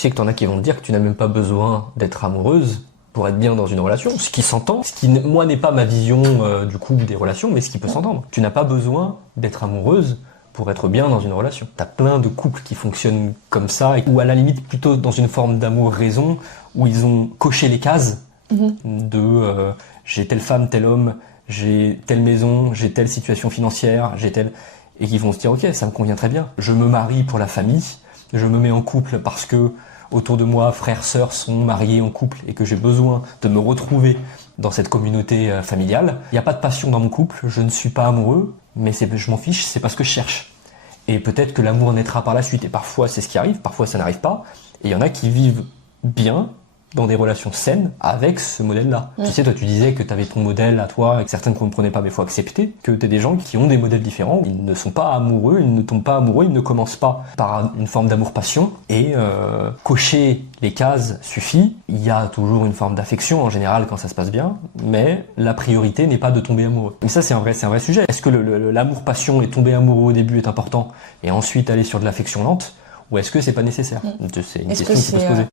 sais que t'en as qui vont te dire que tu n'as même pas besoin d'être amoureuse pour être bien dans une relation, ce qui s'entend, ce qui, moi, n'est pas ma vision du coup des relations, mais ce qui peut s'entendre. Tu n'as pas besoin d'être amoureuse pour être bien dans une relation. T'as plein de couples qui fonctionnent comme ça, ou à la limite plutôt dans une forme d'amour-raison, où ils ont coché les cases de j'ai telle femme, tel homme, j'ai telle maison, j'ai telle situation financière, j'ai telle... Et qui vont se dire, ok, ça me convient très bien. Je me marie pour la famille, je me mets en couple parce que autour de moi, frères, sœurs sont mariés en couple et que j'ai besoin de me retrouver dans cette communauté familiale. Il n'y a pas de passion dans mon couple, je ne suis pas amoureux, mais je m'en fiche, c'est pas ce que je cherche. Et peut-être que l'amour naîtra par la suite. Et parfois, c'est ce qui arrive, parfois ça n'arrive pas. Et il y en a qui vivent bien dans des relations saines avec ce modèle-là. Tu sais, toi, tu disais que tu avais ton modèle à toi et que certains ne comprenaient pas, mais il faut accepter que tu es des gens qui ont des modèles différents. Ils ne sont pas amoureux, ils ne tombent pas amoureux, ils ne commencent pas par une forme d'amour-passion. Et cocher les cases suffit. Il y a toujours une forme d'affection en général quand ça se passe bien, mais la priorité n'est pas de tomber amoureux. Mais ça, c'est un vrai sujet. Est-ce que l'amour-passion et tomber amoureux au début est important et ensuite aller sur de l'affection lente, ou est-ce que c'est pas nécessaire? C'est une question qui peut se poser.